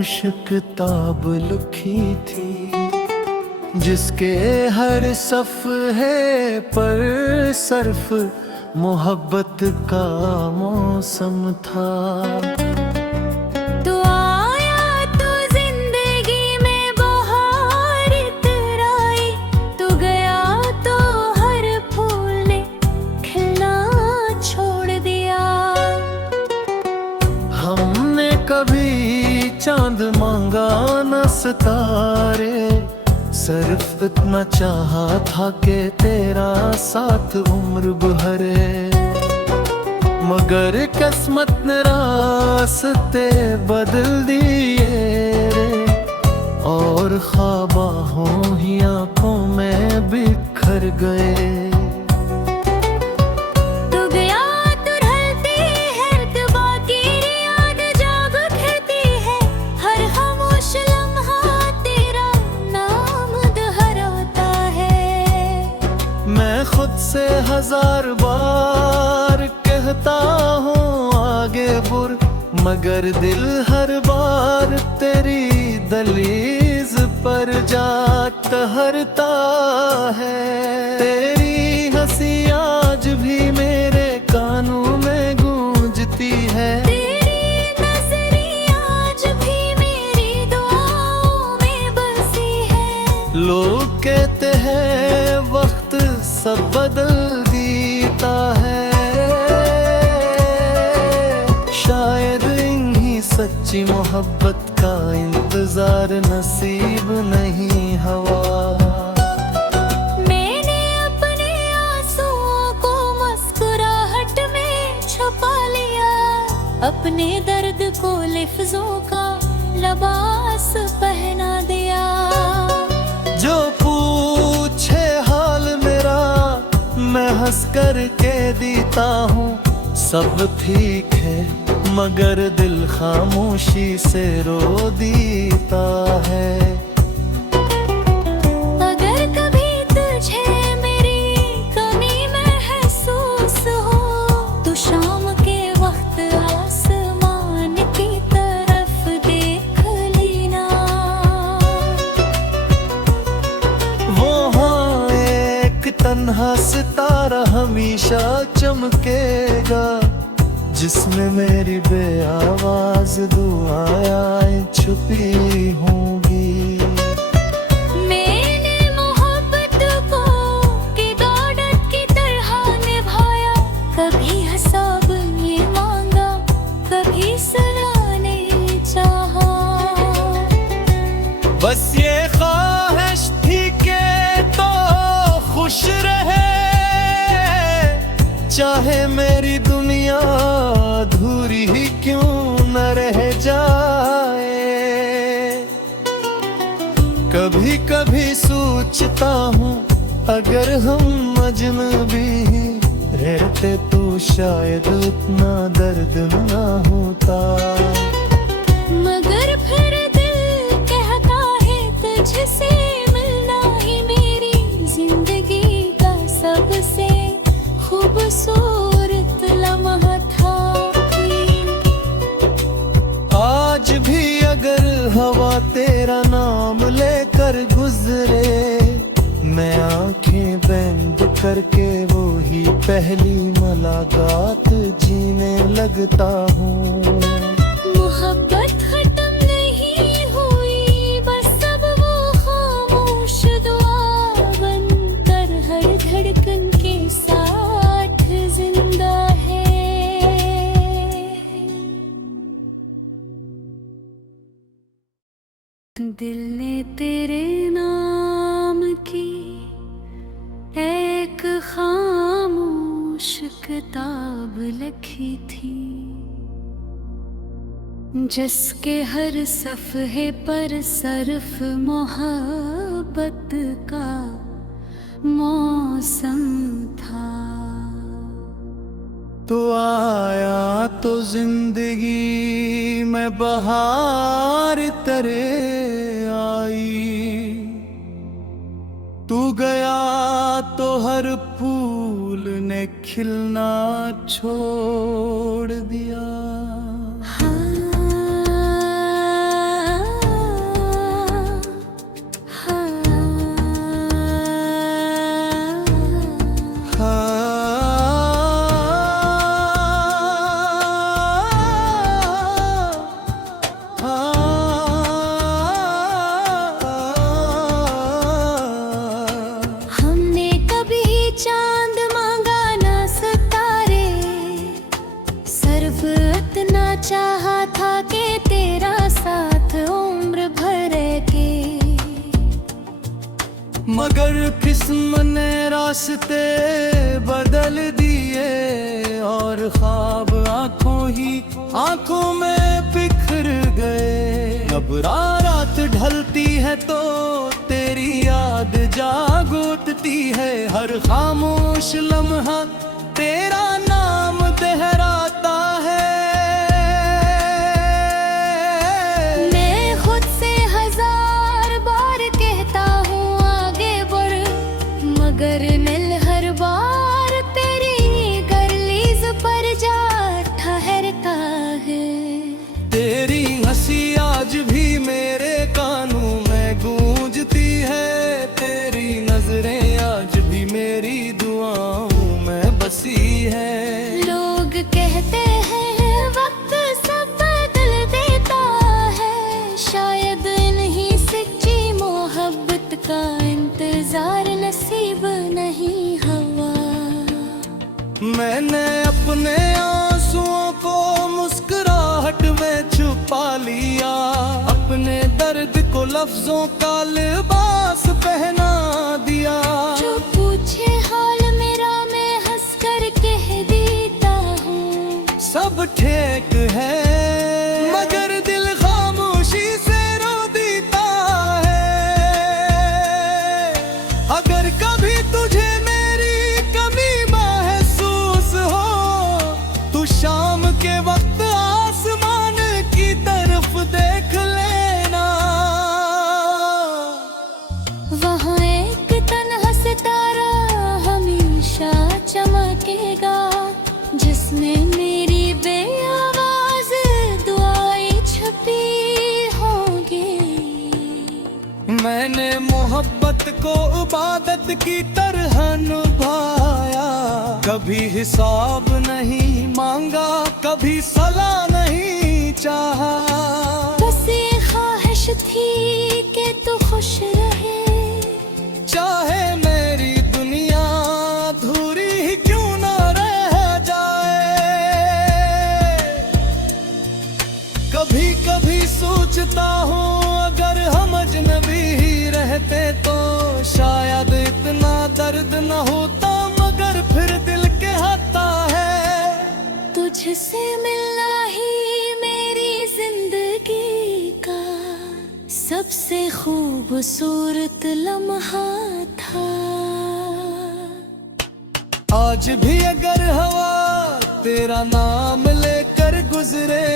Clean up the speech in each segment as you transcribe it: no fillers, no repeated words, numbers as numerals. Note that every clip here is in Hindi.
खामोश किताब लिखी थी, जिसके हर सफ़हे पर सर्फ मोहब्बत का मौसम था। तू आया तो जिंदगी में बहार इतराई, तू गया तो हर फूल ने खिलना छोड़ दिया। हमने कभी चांद मांगा न सितारे, सिर्फ इतना चाहा था कि तेरा साथ उम्र भरे। मगर किस्मत ने रास्ते बदल दिए रे, और ख्वाबों ही आंखों में बिखर गए। खुद से हजार बार कहता हूँ आगे बुर, मगर दिल हर बार तेरी दहलीज पर जा ठहरता है। तेरी हंसी आज भी मेरे कानों में गूंजती है, तेरी नज़रें आज भी मेरी दुआओं में बसी है। लोग कहते हैं वक्त सब बदल देता है, शायद इन्हीं सच्ची मोहब्बत का इंतजार नसीब नहीं हवा। मैंने अपने आंसुओं को मुस्कुराहट में छुपा लिया, अपने दर्द को लफ्जों का लिबास पहना दिया। जो पूछे हाल मेरा मैं हंस कर के देता हूँ, सब ठीक है मगर दिल खामोशी से रो देता है। अगर कभी तुझे मेरी कमी महसूस हो, तो शाम के वक्त आसमान की तरफ देख लेना। वहाँ एक तन्हा सितारा हमेशा चमकेगा, जिसमें मेरी बेआवाज दुआएं छुपी होंगी। मैंने मोहब्बत को क़यादत की तरह निभाया, कभी हिसाब ये मांगा, कभी सुना नहीं चाहा। बस ये ख्वाहिश थी कि तो खुश रहे, चाहे मेरी दुनिया अधूरी ही क्यों न रह जाए। कभी कभी सोचता हूँ अगर हम अजनबी ही रहते तो शायद उतना दर्द ना होता। मगर फिर दिल कहता है तुझसे मिलना ही मेरी जिंदगी का सबसे खूबसूरत लम्हा था। आज भी अगर हवा तेरा नाम लेकर गुजरे, मैं आंखें बंद करके वो ही पहली मुलाकात जीने लगता हूँ। मोहब्बत खत्म नहीं हुई, बस अब वो खामोश दुआ बनकर हर धड़कन के साथ जिंदा है। दिल ने तेरे नाम की एक खामोश किताब लिखी थी, जिसके हर सफ़हे पर सर्फ मोहब्बत का मौसम था। तो आया तो जिंदगी में बहार तेरे आई, तू गया तो हर फूल ने खिलना छोड़ दिया। हाँ मगर किस्म ने रास्ते बदल दिए और ख्वाब आंखों ही आंखों में बिखर गए। अब रात ढलती है तो तेरी याद जाग उठती है, हर खामोश लम्हा तेरा नाम दोहराता है। मैं खुद से 1000 बार कहता हूँ आगे बढ़, मगर दिल हर बार तेरी गलीज पर जा ठहरता है। तेरी हंसी आज भी मेरे कानों में गूंजती है, तेरी नजरें आज भी मेरी दुआओं में बसी है। लोग कहते हैं वक्त सब बदल देता है, शायद इन्हीं सच्ची मोहब्बत का इंतजार नसीब नहीं हुआ। मैंने अपने आंसुओं को मुस्कुराहट में छुपा लिया, अपने दर्द को लफ्जों का लिबास पहना दिया। जो पूछे हाल मेरा मैं हंस कर कह देता हूँ, सब ठीक है, मगर दिल खामोशी से रो देता है। अगर कभी तुझे मेरी कमी महसूस हो, तू शाम के वक्त आसमान की तरफ देख लेना। वहाँ एक तन्हा सितारा हमेशा चमकेगा, जिसमें मेरी बेआवाज दुआएं छपी होंगी। मैंने मोहब्बत को इबादत की तरह निभाया, कभी हिसाब नहीं मांगा, कभी सलाह नहीं चाहा। बस ये ख्वाहिश थी कि तू खुश रहे, चाहे मेरी दुनिया अधूरी ही क्यों ना रह जाए। कभी कभी सोचता हूँ अगर हम अजनबी ही रहते तो शायद इतना दर्द न होता, मगर फिर दिल कहता है तुझसे मिलना ही मेरी जिंदगी का सबसे खूबसूरत लम्हा था। आज भी अगर हवा तेरा नाम लेकर गुजरे,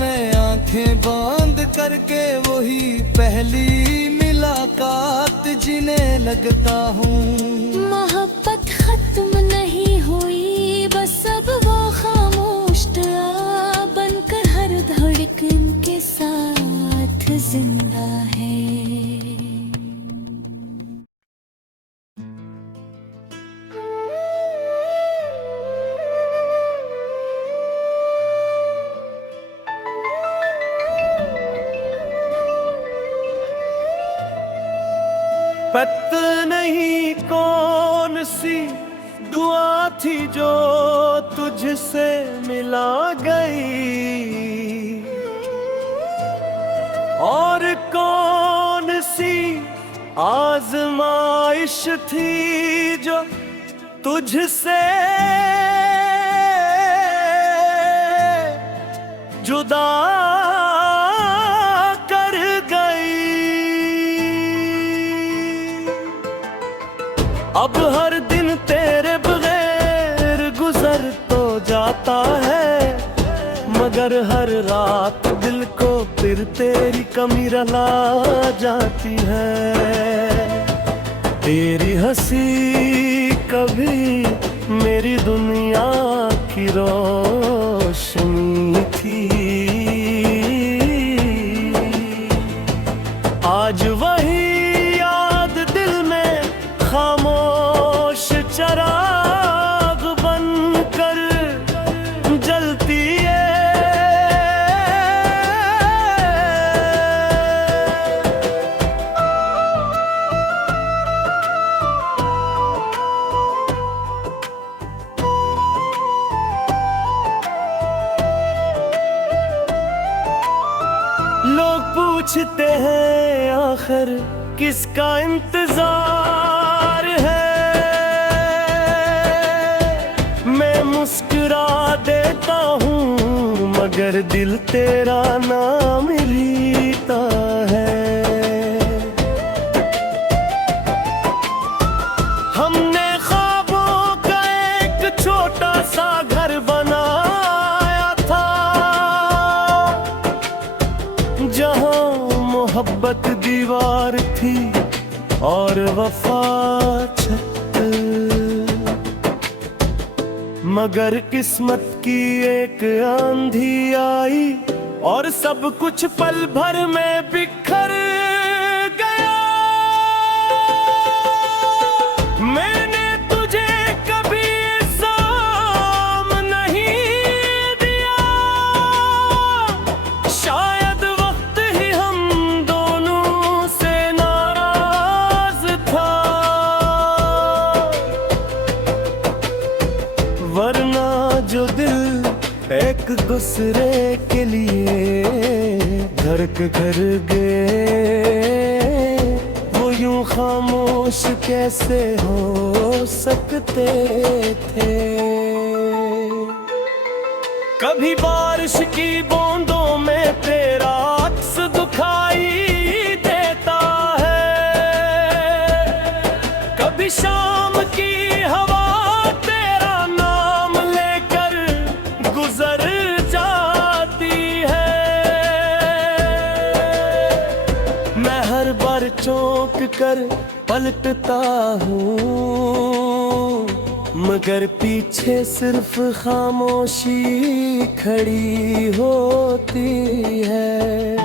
मैं आंखें बंद करके वही पहली मुलाकात जीने लगता हूँ। मोहब्बत खत्म नहीं हुई, बस अब वो खामोश दुआ बनकर हर धड़कन के साथ जिंदा है। पता नहीं कौन सी दुआ थी जो तुझसे मिला गई, और कौन सी आजमाइश थी जो तुझसे जुदा कर गई। अब हर दिन तेरे बगैर गुजर तो जाता है, मगर हर रात दिल को फिर तेरी कमी रुला जाती है। तेरी हंसी कभी मेरी दुनिया की रोशनी थी, आज वही याद दिल में खामोश चराग बनकर जलती है। लोग पूछते हैं आखिर किसका इंतजार, समझता हूँ मगर दिल तेरा नाम लीता है। हमने ख्वाबों का एक छोटा सा घर बनाया था, जहाँ मोहब्बत दीवार थी और वफा छत। मगर किस्मत की एक आंधी आई और सब कुछ पल भर में बिखर गया। मैंने तुझे कभी इल्ज़ाम नहीं दिया, शायद वक्त ही हम दोनों से नाराज था, वरना जो दिल एक दूसरे के लिए धड़क कर गए, वो यूं खामोश कैसे हो सकते थे। कभी बारिश की बूंदों में तेरा अक्स दिखाई देता है, कभी शाम की हवा गुजर जाती है। मैं हर बार चौंक कर पलटता हूँ, मगर पीछे सिर्फ खामोशी खड़ी होती है।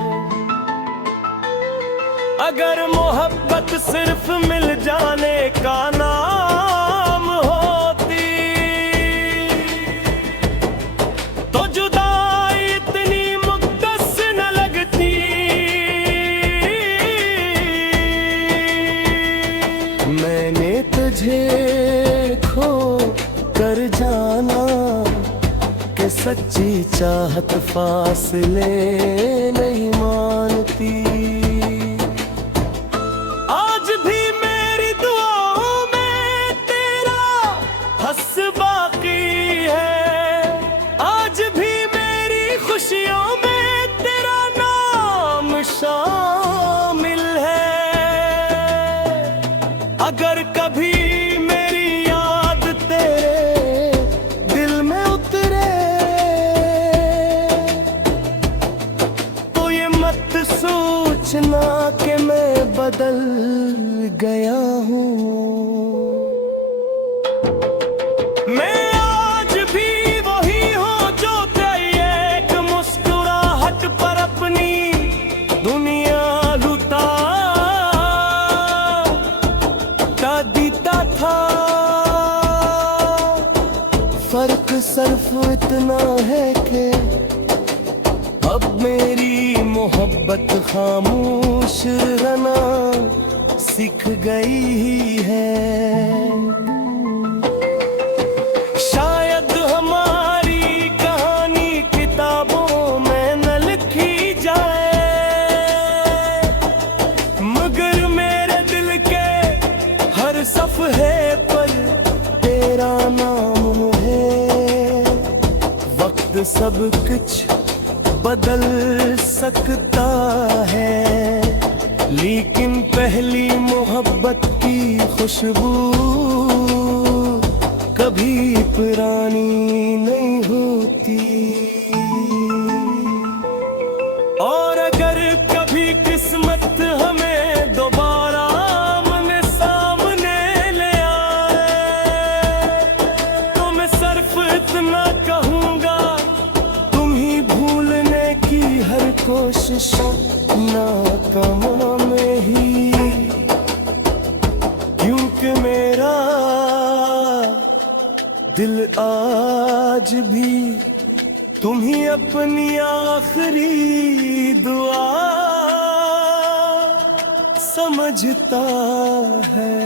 अगर मोहब्बत सिर्फ मिल जाने का नाम होती तो जुदाई इतनी मुक़द्दस न लगती। मैंने तुझे खो कर जाना कि सच्ची चाहत फासले नहीं मानती। आज भी मेरी दुआओं में तेरा हंस बाकी है, आज भी मेरी खुशियों में तेरा नाम शामिल है। अगर कभी मेरी याद तेरे दिल में उतरे तो ये मत सोचना कि मैं बदल गया हूँ। मैं आज भी वही हूँ जो तेरी एक मुस्कुराहट पर अपनी दुनिया लुटा देता था। फर्क सिर्फ इतना है कि अब मेरी मोहब्बत खामोश रहना सीख गई है। शायद हमारी कहानी किताबों में न लिखी जाए, मगर मेरे दिल के हर सफ़हे पर तेरा नाम है। वक्त सब कुछ बदल सकता है, लेकिन पहली मोहब्बत की खुशबू कभी पुरानी नहीं होती। और अगर कभी किस्मत हमें दोबारा आमने सामने ले आए तो मैं सिर्फ इतना कहूँगा, तुम ही भूलने की हर कोशिश नाकाम में ही, क्योंकि मेरा दिल आज भी तुम ही अपनी आखिरी दुआ समझता है।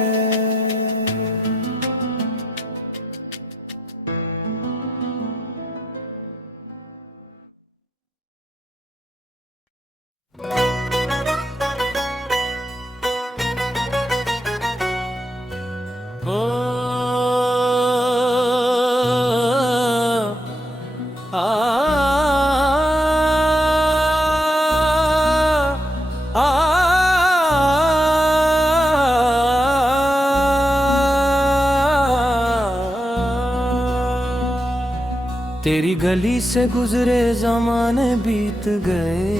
तेरी गली से गुजरे जमाने बीत गए,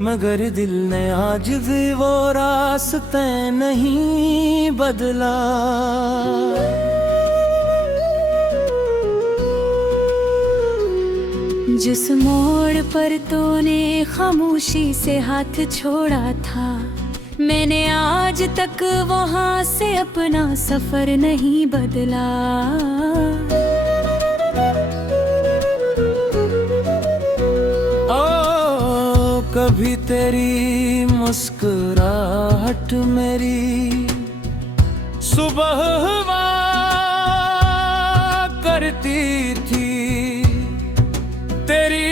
मगर दिल ने आज भी वो रास्ते नहीं बदला। जिस मोड़ पर तूने खामोशी से हाथ छोड़ा था, मैंने आज तक वहां से अपना सफर नहीं बदला। कभी तेरी मुस्कुराहट मेरी सुबह हुआ करती थी, तेरी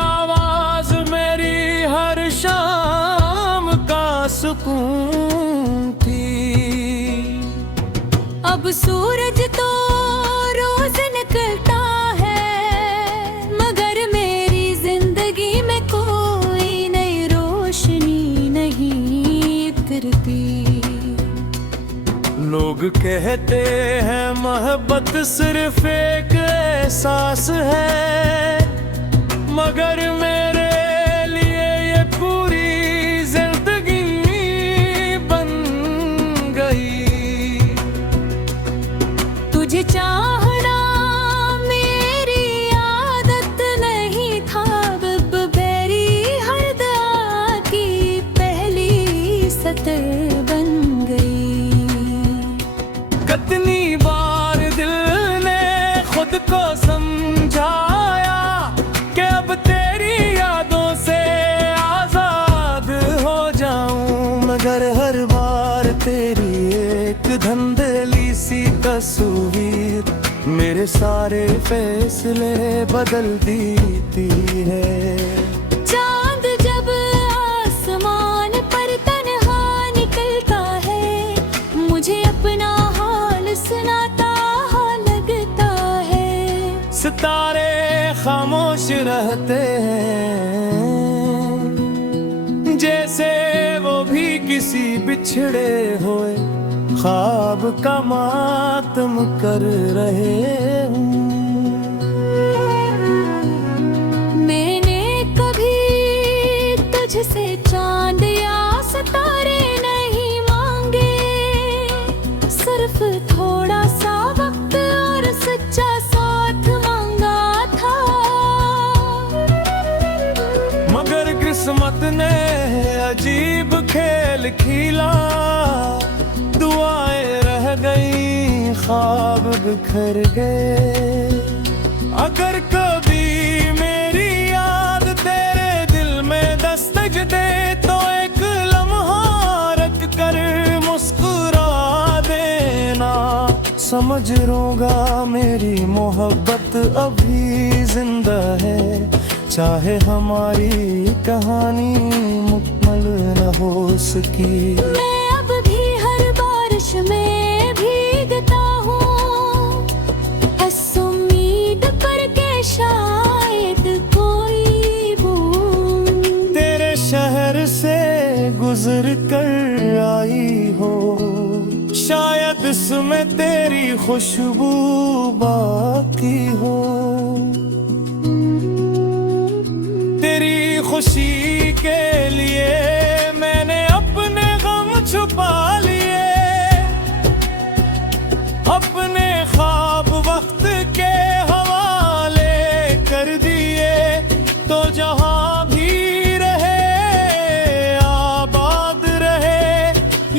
आवाज मेरी हर शाम का सुकून थी। अब सूरज तो रोज निकलता है, मगर मेरी जिंदगी में कोई नई रोशनी नहीं उतरती। लोग कहते हैं मोहब्बत सिर्फ एक एहसास है, मगर मेरे लिए ये पूरी जिंदगी बन गई। तुझे चाहना मेरी आदत नहीं था, अब मेरी हर दुआ की पहली सतर बन गई। कितनी बार दिल ने खुद को समझाया कि अब तेरी यादों से आजाद हो जाऊं, मगर हर बार तेरी एक धंधली सी तस्वीर मेरे सारे फैसले बदल देती है। चांद जब आसमान पर तन्हा निकलता है, मुझे अपना हाल सुनाता लगता है। सितारे खामोश रहते हैं, जैसे वो भी किसी बिछड़े हुए ख्वाब का मातम कर रहे हूँ। मैंने कभी तुझसे चांद या सितारे नहीं मांगे, सिर्फ थोड़ा सा वक्त और सच्चा साथ मांगा था। मगर किस्मत ने अजीब खेल खेला, दुआएं रह गई, ख्वाब बिखर गए। अगर कभी मेरी याद तेरे दिल में दस्तक दे, तो एक लम्हा रख कर मुस्कुरा देना। समझ लूंगा मेरी मोहब्बत अभी जिंदा है, चाहे हमारी कहानी मुकम्मल न हो सकी। मैं अब भी हर बारिश में भीगता हूँ, बस उम्मीद करके शायद कोई बूंद तेरे शहर से गुजर कर आई हो, शायद इसमें तेरी खुशबू बाकी हो। तेरी खुशी के लिए मैंने अपने गम छुपा लिए, अपने ख्वाब वक्त के हवाले कर दिए। तो जहां भी रहे आबाद रहे,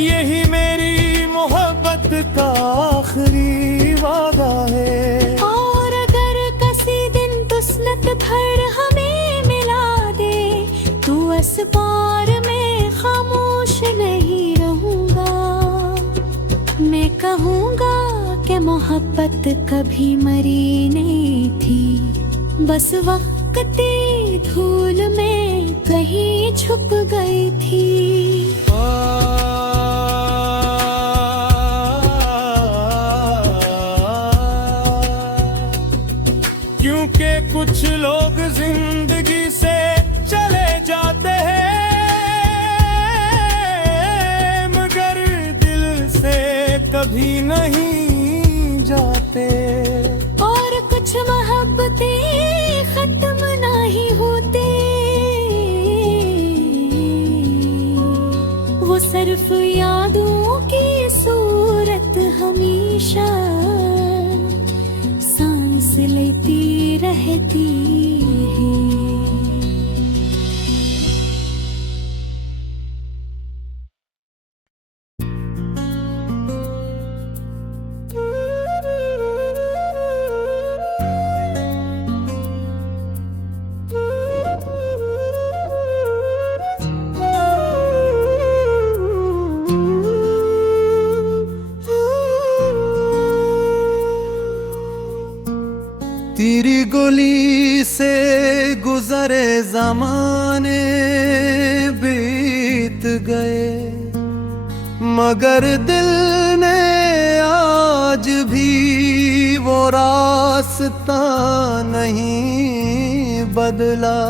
यही मेरी मोहब्बत का आखिरी वादा है। और अगर किसी दिन तुसनत भर हमें मिला दे, तू इस बार में खामोश नहीं रहूंगा। मैं कहूँगा कि मोहब्बत कभी मरी नहीं थी, बस वक्ती धूल में कहीं छुप गई थी। क्योंकि कुछ लोग जिंदगी से चले जाते हैं, मगर दिल से कभी नहीं जाते। और कुछ महबूब मोहब्बतें खत्म नहीं होते, वो सिर्फ यादों की सूरत हमेशा सांस लेती रहती है। तेरी गली से गुजरे जमाने बीत गए, मगर दिल ने आज भी वो रास्ता नहीं बदला।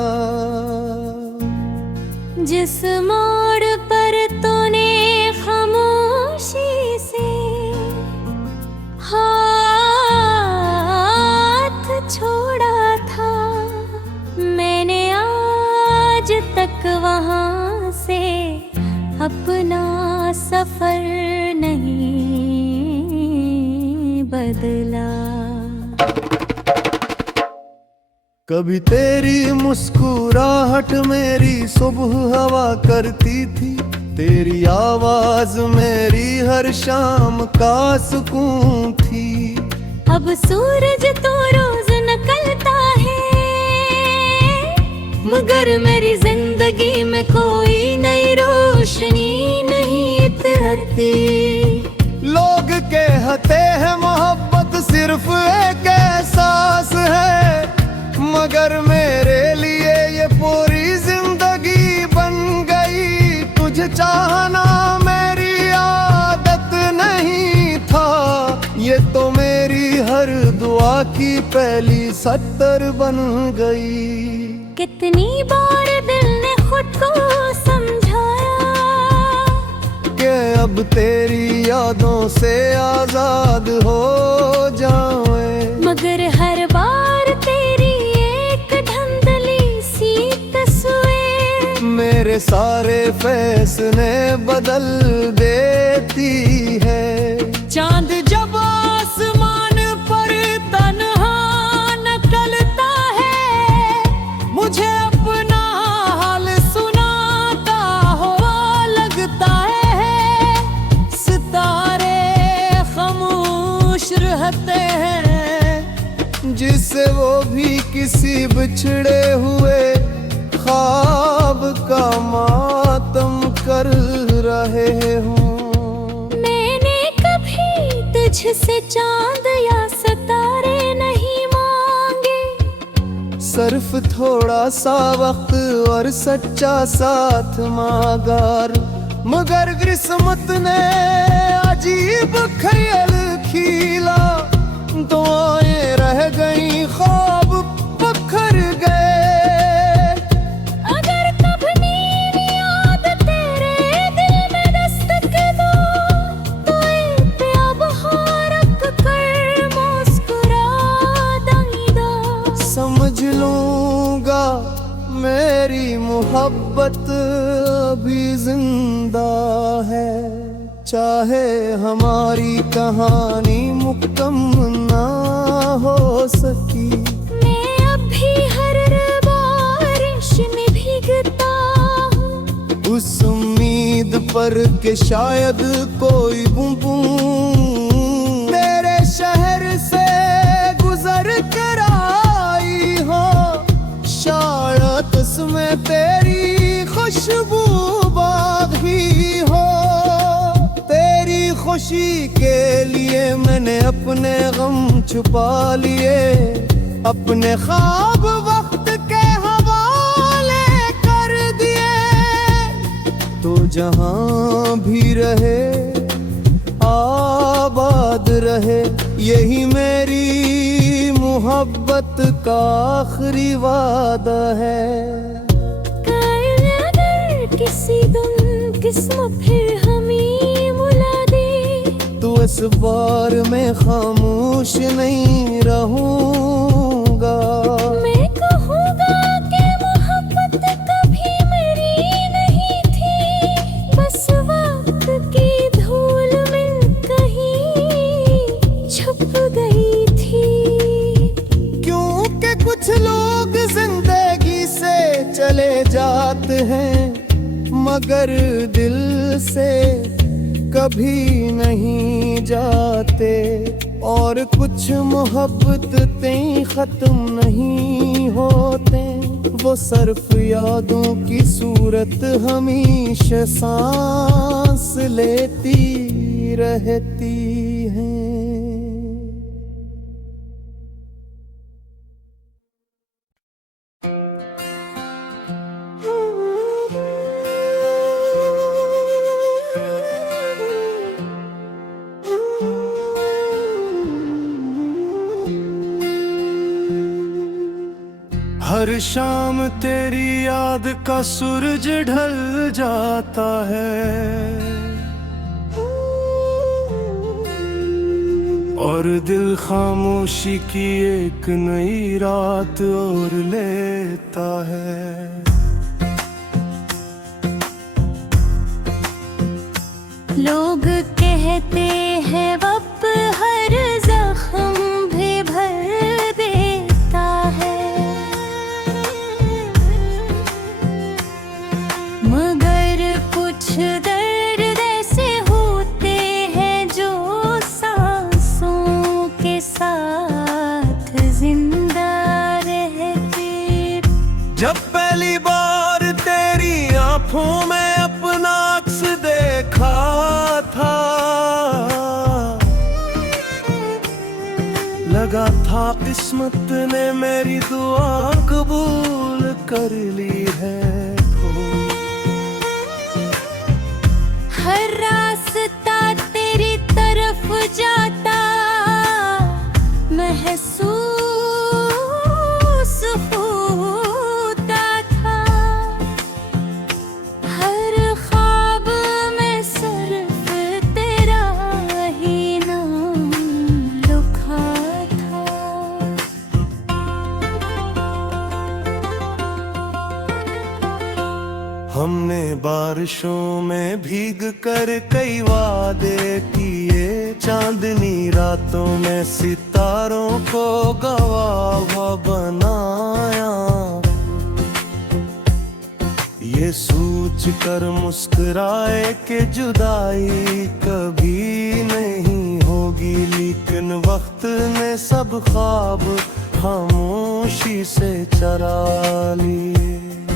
जिस मोड़ पर तूने खामोशी से छोड़ा था, मैंने आज तक वहां से अपना सफर नहीं बदला। कभी तेरी मुस्कुराहट मेरी सुबह हवा करती थी, तेरी आवाज मेरी हर शाम का सुकून थी। अब सूरज तो रोज निकलता है, मगर मेरी जिंदगी में कोई नई रोशनी नहीं उतरती। लोग कहते हैं मोहब्बत सिर्फ एक एहसास है, मगर मेरे लिए ये पूरी जिंदगी बन गई। तुझे चाहना मेरी आदत नहीं था, ये तो मेरी हर दुआ की पहली सत्तर बन गई। कितनी बार दिल ने खुद को समझाया कि अब तेरी यादों से आजाद हो जाए, मगर हर बार तेरी एक धंधली सी तस्वीर मेरे सारे फैसले बदल देती है। चांद जब आसमान पर तन्हा निकलता है, मुझे अपना हाल सुनाता हुआ लगता है। सितारे खामोश रहते हैं, जिससे वो भी किसी बिछड़े हुए ख्वाब का मातम कर रहे हों। तुझसे चांद या सितारे नहीं मांगे, सिर्फ थोड़ा सा वक्त और सच्चा साथ मांगा, मगर किस्मत ने अजीब ख्याल खिला। दुआएं रह गई, ख्वाब पखर गए। अगर कभी नींद याद तेरे दिल में दस्तक दो, तो समझ लूंगा मेरी मोहब्बत अभी जिंदा है, चाहे हमारी कहानी मुकम्मल ना हो सकी। मैं अभी हर बारिश में भीगता हूँ, उस उम्मीद पर कि शायद कोई बूंद तेरे शहर से गुजर कर आई हो, शायद उसमें तेरी खुशबू बागी हो। तेरी खुशी के लिए मैंने अपने गम छुपा लिए, अपने ख्वाब वक्त के हवाले कर दिए। तो जहां भी रहे आबाद रहे, यही मेरी मोहब्बत का आखिरी वादा है। अगर किसी दिन किस्मत फिर हमें मुला दे, तो इस बार मैं खामोश नहीं रहूंगा। मगर दिल से कभी नहीं जाते। और कुछ मोहब्बतें खत्म नहीं होते, वो सिर्फ यादों की सूरत हमेशा सांस लेती रहती है। हर शाम तेरी याद का सूरज ढल जाता है, और दिल खामोशी की एक नई रात और लेता है। लोग कहते हैं वक्त हर जख्म भी भर देता है, मगर कुछ दर्द ऐसे होते हैं जो सांसों के साथ जिंदा रहते। जब पहली बार तेरी आंखों में अपना अक्स देखा था, लगा था किस्मत ने मेरी दुआ कबूल कर ली है। हर रास्ता तेरी तरफ जाता महसूस होता था, हर ख्वाब में सिर्फ तेरा ही नाम लिखा था। हमने बारिशों में भीग कर कई वादे किए, चांदनी रातों में सितारों को गवाह बनाया। ये सोच कर मुस्कुराए कि जुदाई कभी नहीं होगी, लेकिन वक्त ने सब ख्वाब खामोशी से चरा लिए।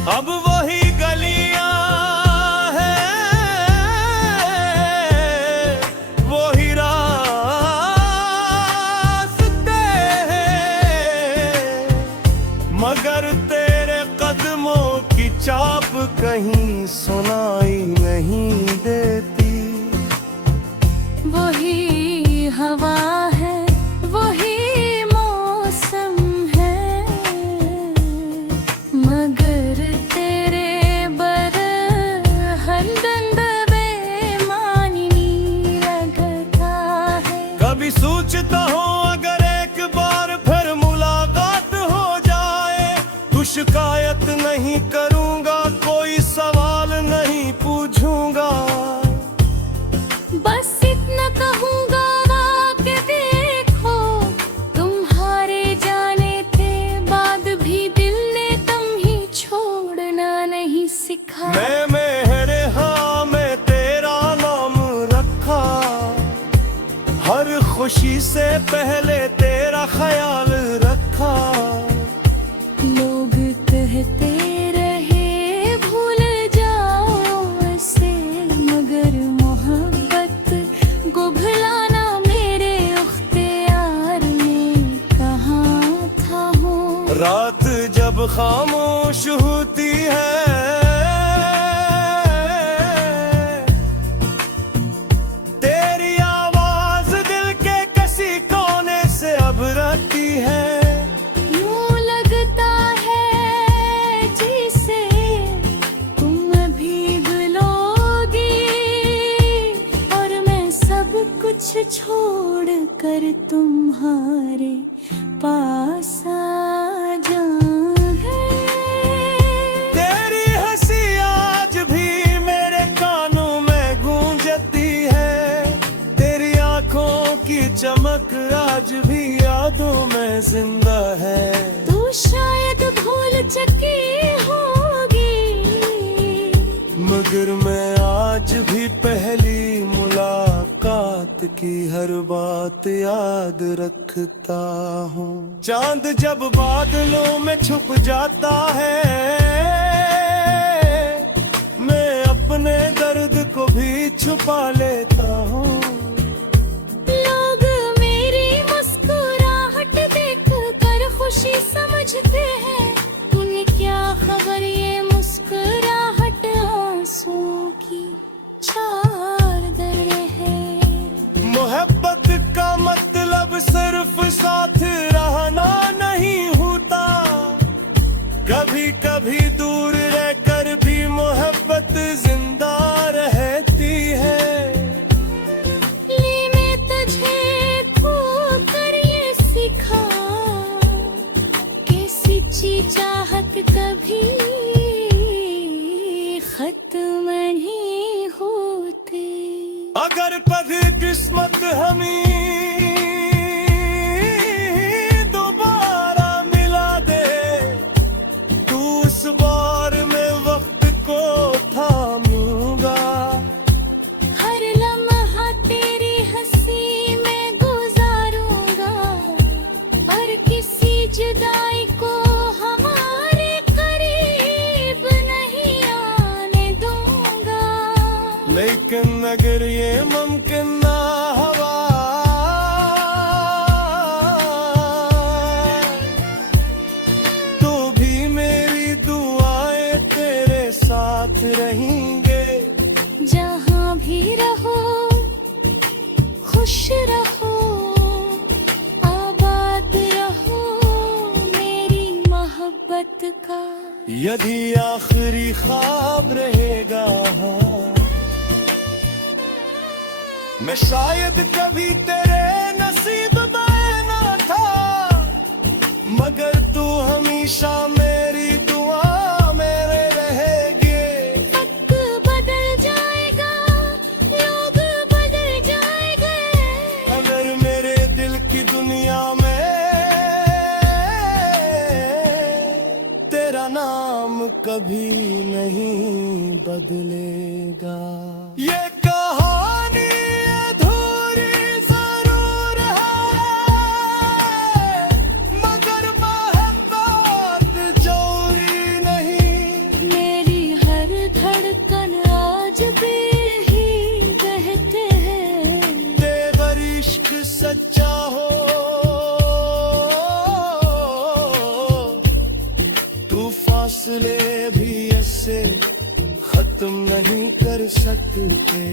अब वही गलियां हैं, वही रास्ते हैं, मगर तेरे कदमों की चाप कहीं सुनाई नहीं देती। वही हवा है, वही मौसम है, मगर तेरे बरहंदंद बेमानी लगता है। कभी सोचता हूँ अगर एक बार फिर मुलाकात हो जाए, तो शिकायत नहीं करूँगा, कोई सवाल नहीं पूछूंगा, बस इतना कहूँगा कि देखो तुम्हारे जाने के बाद भी दिल ने तुम ही छोड़ना नहीं सिखा। मैं मेरे हाँ में तेरा नाम रखा, हर खुशी से पहले तेरा ख्याल रखा। लोग कहते रहे भूल जाओ ऐसे, मगर मोहब्बत को भुलाना मेरे इख्तियार में कहाँ था हो। रात जब खामोश होती है, तेरी आवाज दिल के किसी कोने से अब रहती है। यूं लगता है जिसे तुम अभी भूलोगी, और मैं सब कुछ छोड़ कर तुम्हारे पास आ जाऊंगी। तेरी हंसी आज भी मेरे कानों में गूंजती है, तेरी आंखों की चमक आज भी यादों में जिंदा है। तू शायद भूल चुकी होगी, फिक्र में आज भी पहली मुलाकात की हर बात याद रखता हूँ। चांद जब बादलों में छुप जाता है, मैं अपने दर्द को भी छुपा लेता हूँ। लोग मेरी मुस्कुराहट देख कर खुशी समझते हैं, उन्हें क्या खबर ये मुस्कुराहट आंसुओं की चादर है। मोहब्बत का मतलब सिर्फ साथ रहना नहीं होता, कभी कभी दूर रहकर भी मोहब्बत जिंदा रहती है। मैं तुझे खो कर ये सीखा कि सच्ची चाहत कभी खत्म नहीं होती। अगर कभी किस्मत हमें दोबारा मिला दे, तू उस बार में वक्त को थामूंगा। हर लम्हा तेरी हंसी में गुजारूंगा, और किसी जुदाई को हमारे करीब नहीं आने दूंगा। लेकिन अगर ये मुमकिन ना हुआ, तो भी मेरी दुआएं तेरे साथ रहेंगे। जहाँ भी रहो खुश रहो, आबाद रहो मेरी मोहब्बत का यदि आखिरी ख्वाब रहेगा, मैं शायद कभी तेरे नसीब में ना था, मगर तू हमेशा मेरी दुआ मेरे रहेगी। वक्त बदल जाएगा, लोग बदल जाएंगे, अगर मेरे दिल की दुनिया में तेरा नाम कभी नहीं बदलेगा। ये कहानी अधूरी जरूर है, मगर मोहब्बत जोरी नहीं। मेरी हर धड़कन आज भी ही कहते हैं, तेरा इश्क सच्चा हो, तू फासले भी ऐसे खत्म नहीं कर सकते।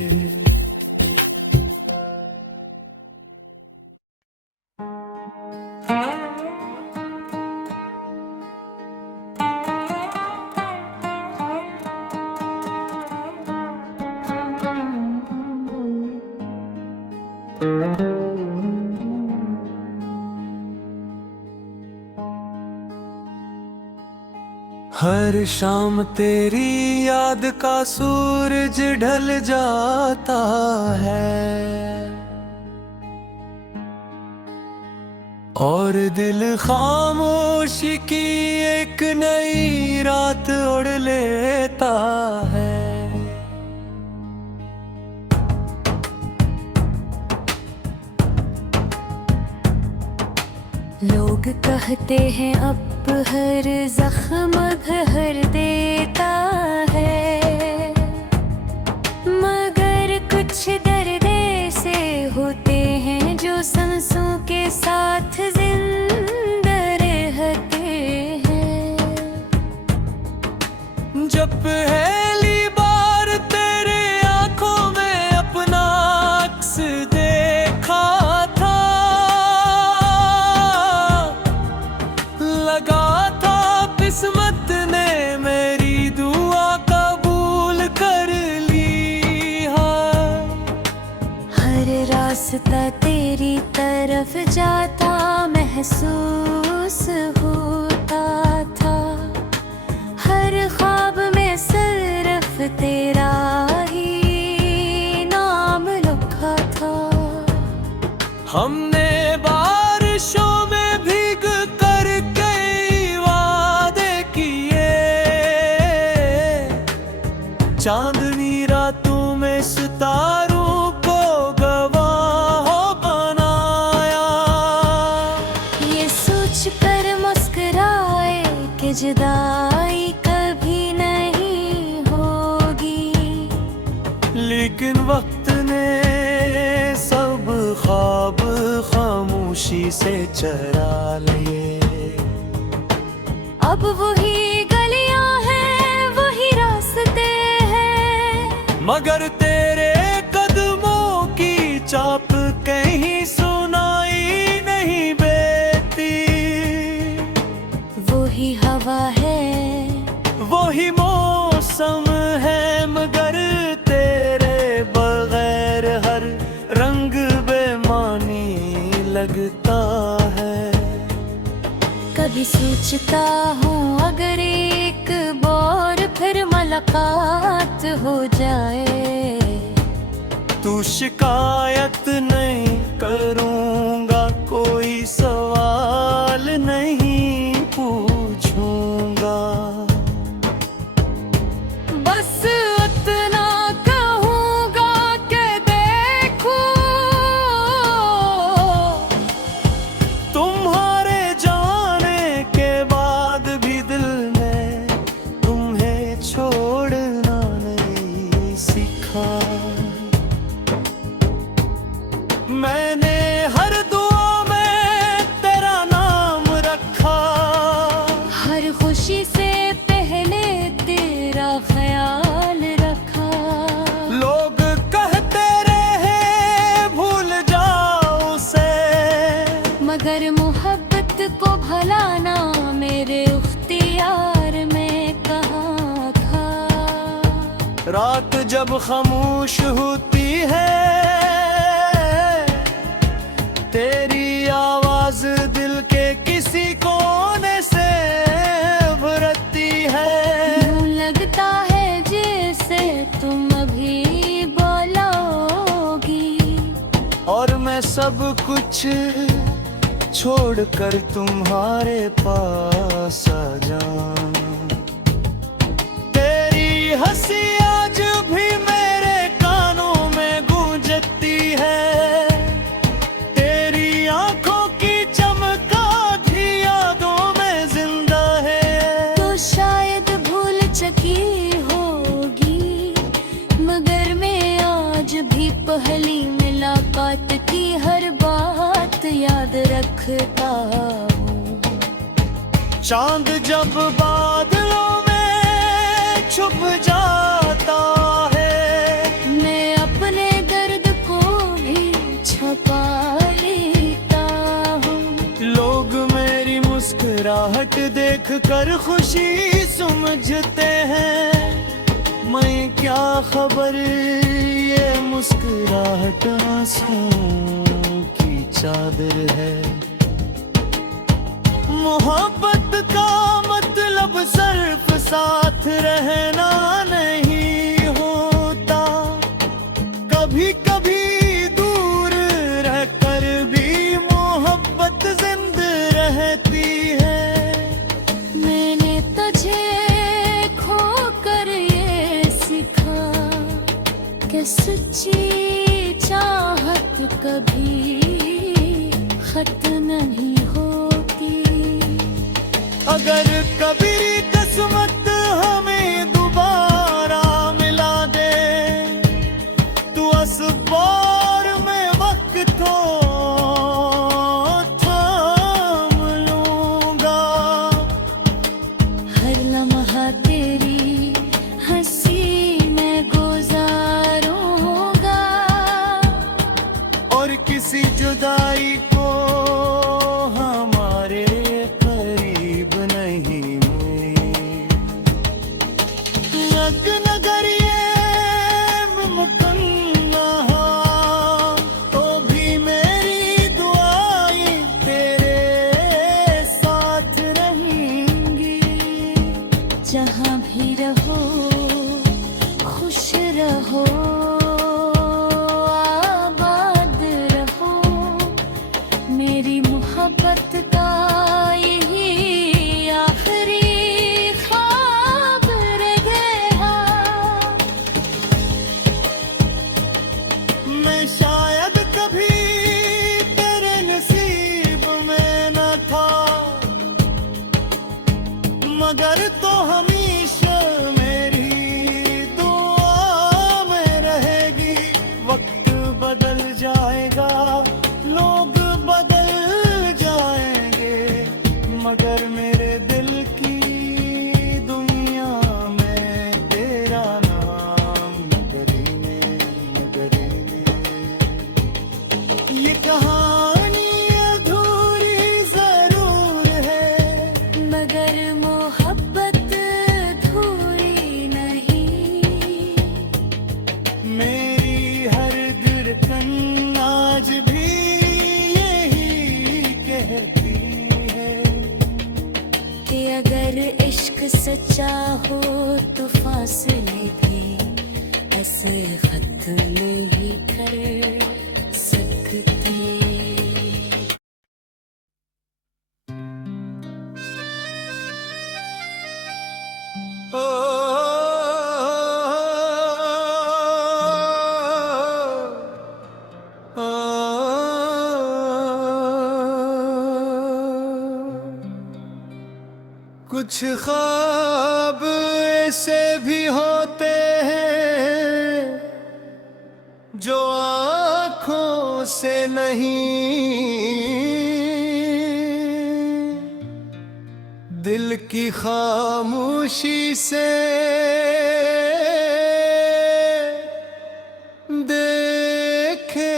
हर शाम तेरी याद का सूरज ढल जाता है, और दिल खामोशी की एक नई रात उड़ लेता है। लोग कहते हैं अब हर जख्म भर देता है, मगर कुछ दर्द से होते हैं जो सांसों के साथ जिंदा रहते हैं। जब पहली बार तेरे आंखों में अपना अक्स देखा था, लगा था किस्मत ने मेरी दुआ कबूल कर ली है। हर रास्ता तेरी तरफ जाता महसूस होता था, हर ख्वाब में सिर्फ तेरा ही नाम लिखा था। हमने बारिशों में भीग कर कई वादे किए, चांद सितारों को गवाह बनाया। ये सोच कर मुस्कुराए कि जुदाई कभी नहीं होगी, लेकिन वक्त ने सब ख्वाब खामोशी से चरा लिए। अब वही गलियां हैं, वही रास्ते हैं, मगर तेरे कदमों की चाप कहीं सुनाई नहीं देती। वही हवा है, वही मौसम है, मगर तेरे बगैर हर रंग बेमानी लगता है। कभी सोचता हूँ अगर एक बार फिर मुलाकात हो जाए, तू शिकायत नहीं करूँगा, कोई सवाल नहीं पूछूंगा। बस इतना कहूँगा कि देखो तुम्हारे जाने के बाद भी दिल ने तुम्हें छोड़ना नहीं सीखा। मैंने हर दुआ में तेरा नाम रखा, हर खुशी से पहले तेरा ख्याल रखा। लोग कहते रहे भूल जाओ उसे, मगर मोहब्बत को भलाना मेरे इख्तियार में कहाँ था। रात जब खामोश होती है, तेरी आवाज दिल के किसी कोने से उभरती है। यूं लगता है जैसे तुम अभी बोलोगी, और मैं सब कुछ छोड़कर तुम्हारे पास आ जाऊं। तेरी हंसी आज भी मेरे कानों में गूंजती है, तेरी आंखों की चमकाती यादों में जिंदा है। तो शायद भूल चुकी होगी, मगर मैं आज भी पहली मुलाकात की हर बात याद रखता हूँ। चांद जब बादलों में छुप जाता है, मैं अपने दर्द को भी छुपा लेता हूँ। लोग मेरी मुस्कुराहट देख कर खुशी समझते हैं, मैं क्या खबर ये मुस्कुराहट आंसुओं की चादर है। मोहब्बत का मतलब सिर्फ साथ रहना नहीं होता, कभी कभी दूर रहकर भी मोहब्बत जिंदा रहती है। मैंने तुझे खो कर ये सीखा कि सच्ची चाहत कभी खत्म नहीं होती। अगर कभी किस्मत हमें दोबारा मिला दे, तो असबार में वक्त को थाम लूंगा। हर लम्हा तेरी हंसी में गुजारूंगा, और किसी जुदाई को हमारे करीब नहीं हुई। अगर ये मुमकिन न हो, तो भी मेरी दुआएं तेरे साथ रहेंगी। जहाँ भी रहो खुश रहो, आबाद रहो, मैं शायद कभी तेरे नसीब में न था, मगर तो हमेशा मेरी दुआ में रहेगी। वक्त बदल जाएगा, लोग बदल जाएंगे, मगर मेरे दिल की दुनिया में तेरा नाम नगरी में, नगरी में। ये कहानी अधूरी जरूर है, मगर मोहब्बत अधूरी नहीं। मेरी हर धड़कन आज भी यही कहती है कि अगर इश्क सच्चा हो तो फासले भी ऐसे खत्म नहीं कर सकते। कुछ ख्वाब ऐसे भी होते हैं जो आँखों से नहीं, दिल की खामोशी से देखे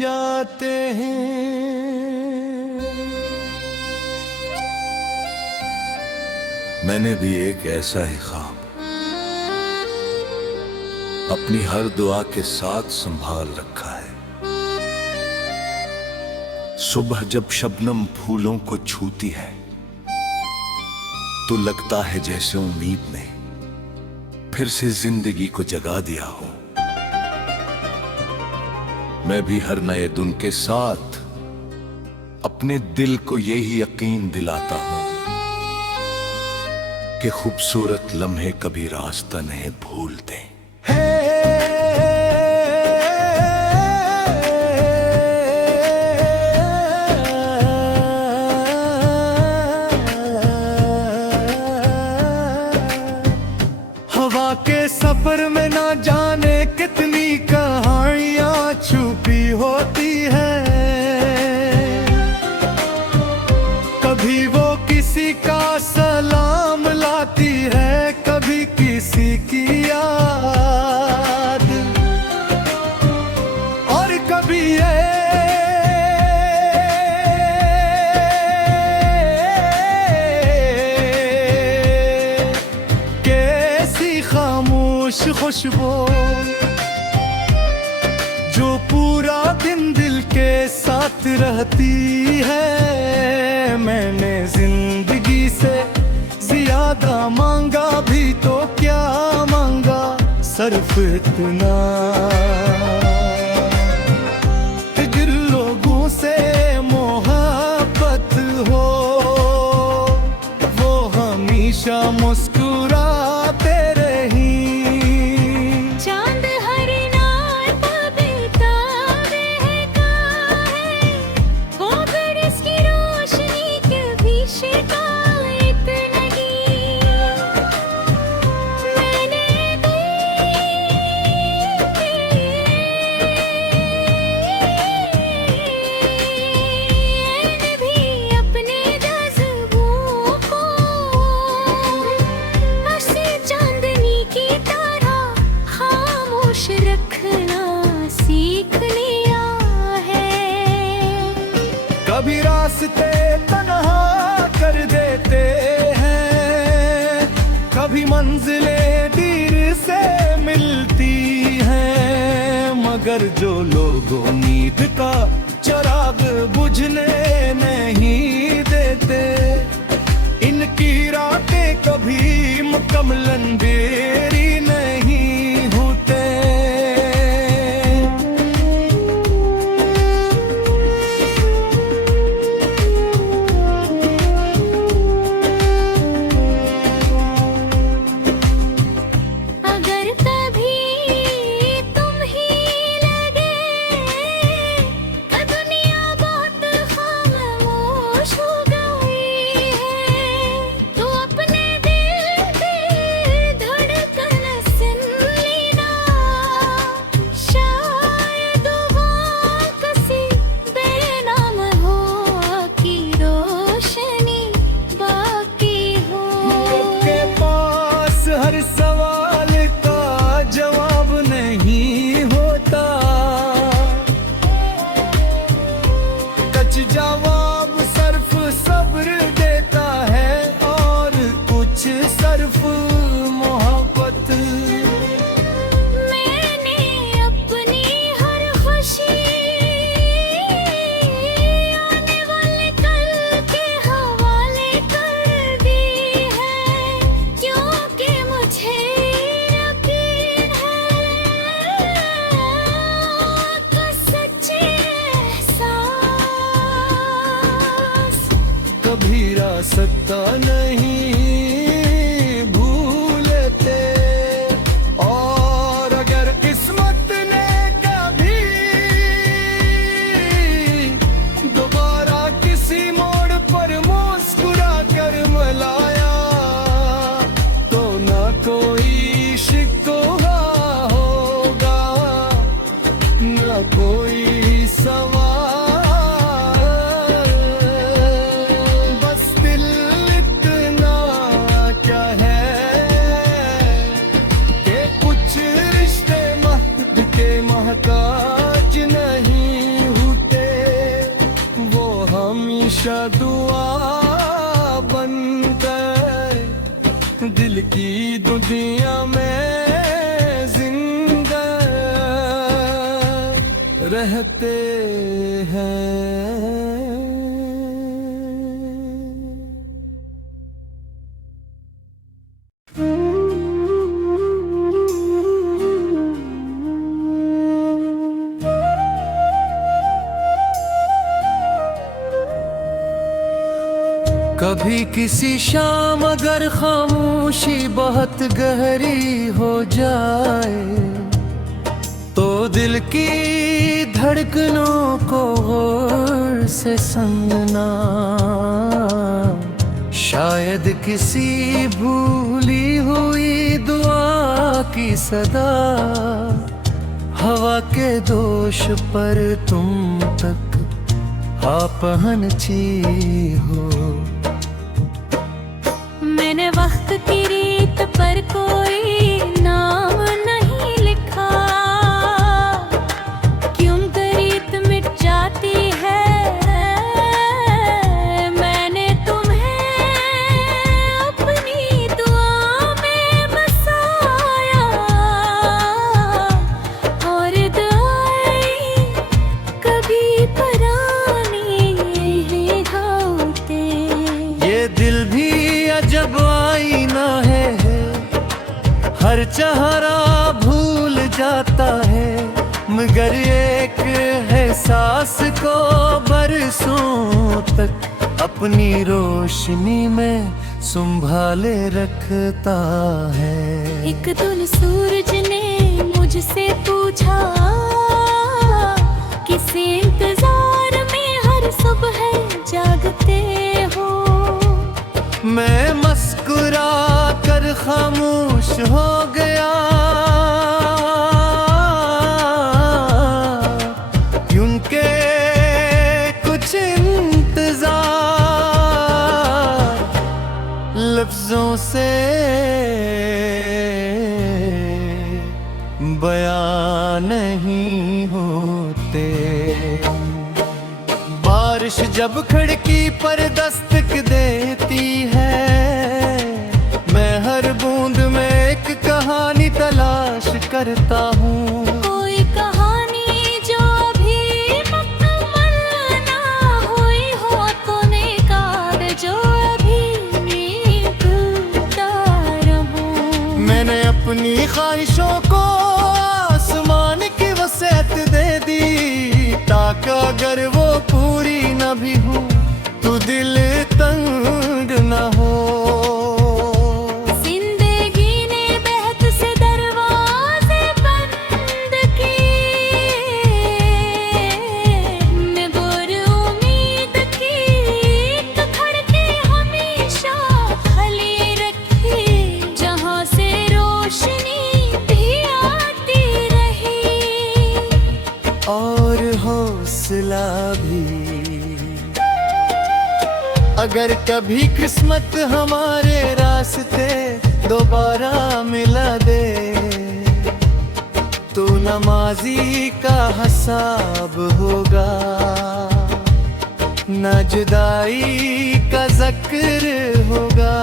जाते हैं। मैंने भी एक ऐसा ही ख्वाब अपनी हर दुआ के साथ संभाल रखा है। सुबह जब शबनम फूलों को छूती है तो लगता है जैसे उम्मीद ने फिर से जिंदगी को जगा दिया हो। मैं भी हर नए दिन के साथ अपने दिल को यही यकीन दिलाता हूं कि खूबसूरत लम्हे कभी रास्ता नहीं भूलते। हवा के सफर में ना जाने कितनी कहानियां छुपी होती है। कभी वो किसी का सलाम लाती है, कभी किसी की याद, और कभी ये कैसी खामोश खुशबू जो पूरा दिन दिल के साथ रहती है। मैंने जिंदगी से ज्यादा मांगा भी तो क्या मांगा, सिर्फ इतना कि जिन लोगों से मोहब्बत हो वो हमेशा मुस्कुराते रही। चांद हर नार पबीता बहका है, वो बरस की रोशनी के भी शिकायत नहीं। मैंने भी अपने जज्बों को हंसी चांदनी की तरह खामोश रखना सीख लिया है। कभी रास्ते तन्हा कर देते हैं, कभी मंजिलें देर से मिलती हैं, मगर जो लोग उम्मीद का चिराग बुझने नहीं देते, इनकी रातें कभी मुकम्मल अंधेरी नहीं होते। अगर कभी तुम ही लगे सकता नहीं भूलते। और अगर किस्मत ने कभी दोबारा किसी मोड़ पर मुस्कुरा कर मिलाया, तो ना कोई शिकवा होगा, ना कोई सवाल। बस दिल इतना क्या है कि कुछ रिश्ते महक के महताज नहीं होते, वो हमेशा दुआ बनकर दिल की दुनिया में जिंदा रहते हैं। कभी किसी शाम अगर खामोशी बहुत गहरी हो जाए, तो दिल की धड़कनों को गौर से समझना। शायद किसी भूली हुई दुआ की सदा हवा के दोष पर तुम तक आ पहुंची हो। मैंने वक्त की रीत पर कोई नाम नहीं लिखा, क्यों रीत मिट जाती है। मैंने तुम्हें अपनी दुआ में बसाया, और दुआएं कभी परानी नहीं होते। ये दिल भी जब आईना है, हर चेहरा भूल जाता है, मगर एक एहसास को बरसों तक अपनी रोशनी में संभाले रखता है। एक दिन सूरज ने मुझसे पूछा, किसी इंतजार में हर सुबह जागते हो। मैं मुस्कुरा कर खामोश हो गया, क्योंकि कुछ इंतजार लफ्जों से बयां नहीं होते। बारिश जब खिड़की पर दस्तक देती है, मैं हर बूंद में एक कहानी तलाश करता हूँ। कोई कहानी जो अभी मुकम्मल ना हुई हो, तो निकार जो अभी मिलता रहूं। मैंने अपनी ख्वाहिशों को आसमान की वसीयत दे दी, ताकि अगर वो पूरी न भी हो तो दिल तंग न हो। जिंदगी ने बेहद से दरवाजे बंद किए, मैं गुर उम्मीद की तो खड़के हमेशा खाली रखी, जहां से रोशनी भी आती रही और हौसला भी। अगर कभी किस्मत हमारे रास्ते दोबारा मिला दे, तो नमाजी का हिसाब होगा, न जुदाई का जिक्र होगा।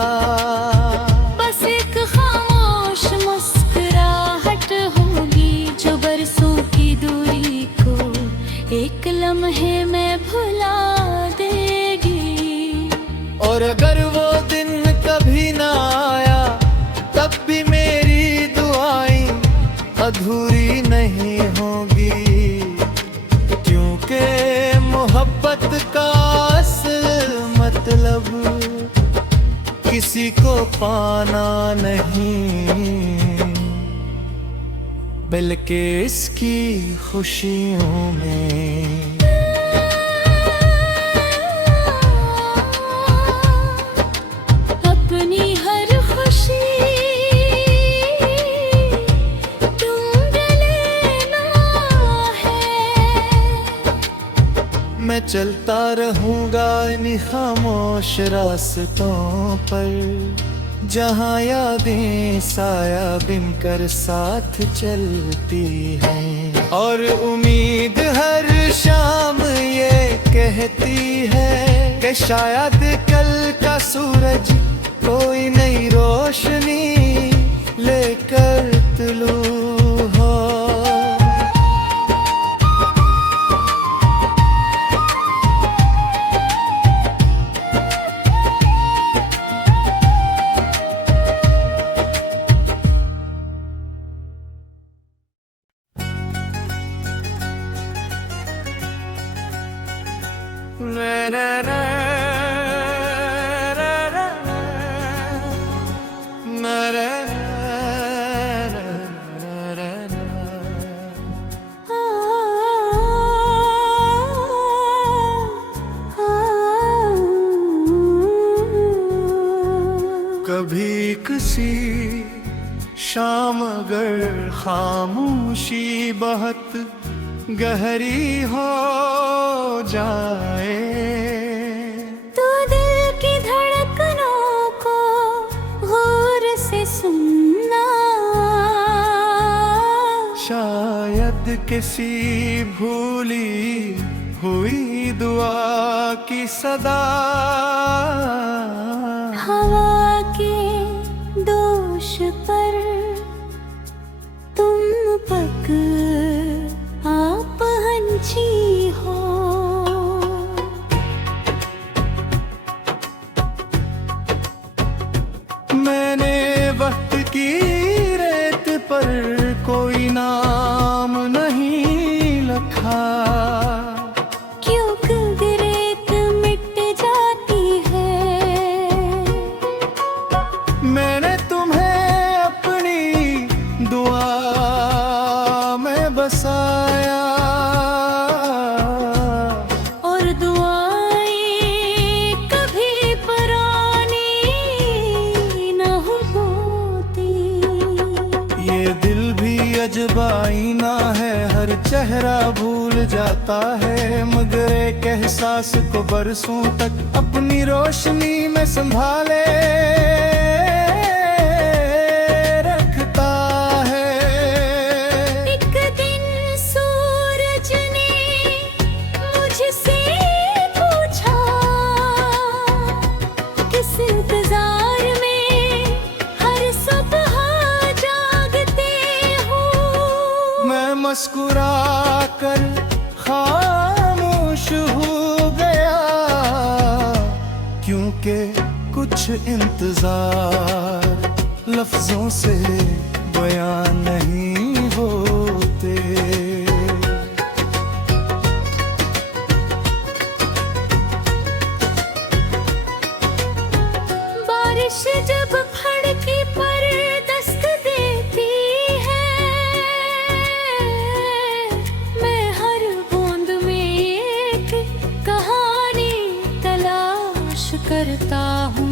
बस एक खामोश मुस्कुराहट होगी, जो बरसों की दूरी को एक लम्हे में भुला देगी। और अगर वो दिन कभी ना आया, तब भी मेरी दुआएं अधूरी नहीं होगी, क्योंकि मोहब्बत का असल मतलब किसी को पाना नहीं, बल्कि इसकी खुशियों में। अपनी हर खुशी ढूंढ लेना है। मैं चलता रहूंगा इन खामोश रास्तों पर, जहाँ यादें साया बिनकर साथ चलती हैं। और उम्मीद हर शाम ये कहती है कि शायद कल का सूरज कोई नई रोशनी लेकर तुलू हो। कभी किसी शाम अगर खामोशी बहुत गहरी हो जाए, तो दिल की धड़कनों को गौर से सुनना। शायद किसी भूली हुई दुआ की सदा हवा के दोष पर तुम पक आप हंसी हो। मैंने वक्त की रेत पर कोई नाम नहीं लिखा, क्योंकि रेत मिट जाती है। मैंने तुम्हें अपनी दुआ में बसाया, और दुआएं कभी पुरानी न होती। ये दिल भी अजबाइना है, हर चेहरा भूल जाता है, मगर एक एहसास को बरसों तक अपनी रोशनी में संभाले रखता है। एक दिन सूरज ने मुझसे पूछा, किस इंतजार में हर सुबह जागते हो। मैं मुस्कुरा कर खामोश हो गया, क्योंकि कुछ इंतजार लफ्जों से बयान नहीं होते। बारिश जब फड़की पर दस्तक देती है, मैं हर बूंद में एक कहानी तलाश करता हूँ।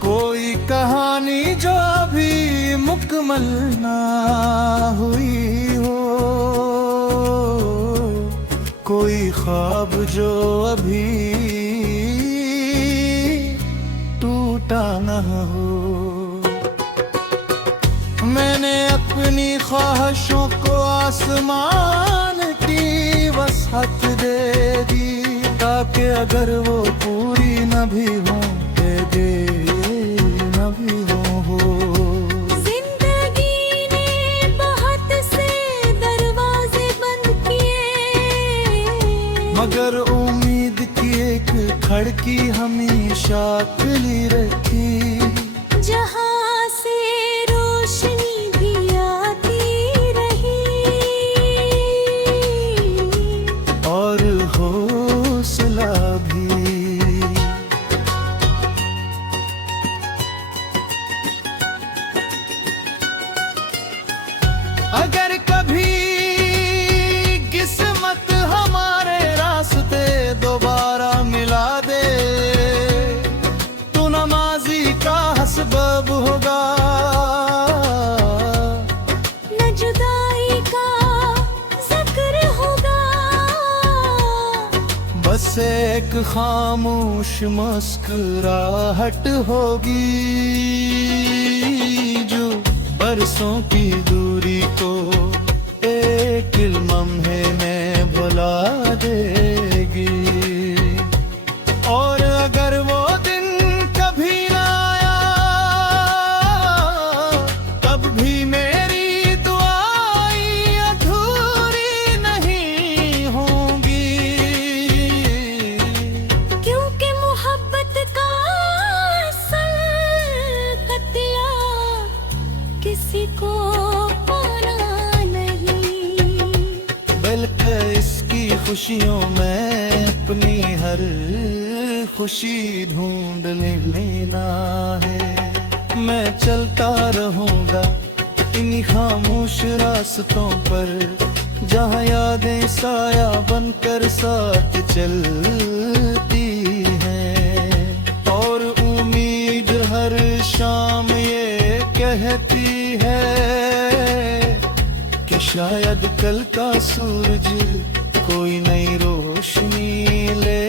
कोई कहानी जो अभी मुकम्मल ना हुई हो, कोई ख्वाब जो अभी टूटा न हो। मैंने अपनी ख्वाहिशों को आसमान की वसअत दे दी, ताकि अगर वो पूरी न भी हो दे न भी हो। जिंदगी ने बहुत से दरवाजे बंद किए, मगर उम्मीद की एक खिड़की हमेशा खुली रखी, जहाँ से रोशनी भी आती रही। और हौसला भी। जुदाई का जिक्र होगा। बस एक खामोश मुस्कुराहट होगी जो बरसों की दूरी को एक लम्हे में भुला देगी। और अगर वो दिन कभी ना आया तब भी मेरी दुआएं अधूरी नहीं होंगी। क्योंकि मोहब्बत का असल कतला किसी को पाना नहीं, बल्कि इसकी खुशियों में अपनी हर खुशी ढूंढ लेना है। मैं चलता रहूंगा इन्हीं खामोश रास्तों पर जहाँ यादें साया बनकर साथ चलती हैं। और उम्मीद हर शाम ये कहती है कि शायद कल का सूरज कोई नई रोशनी ले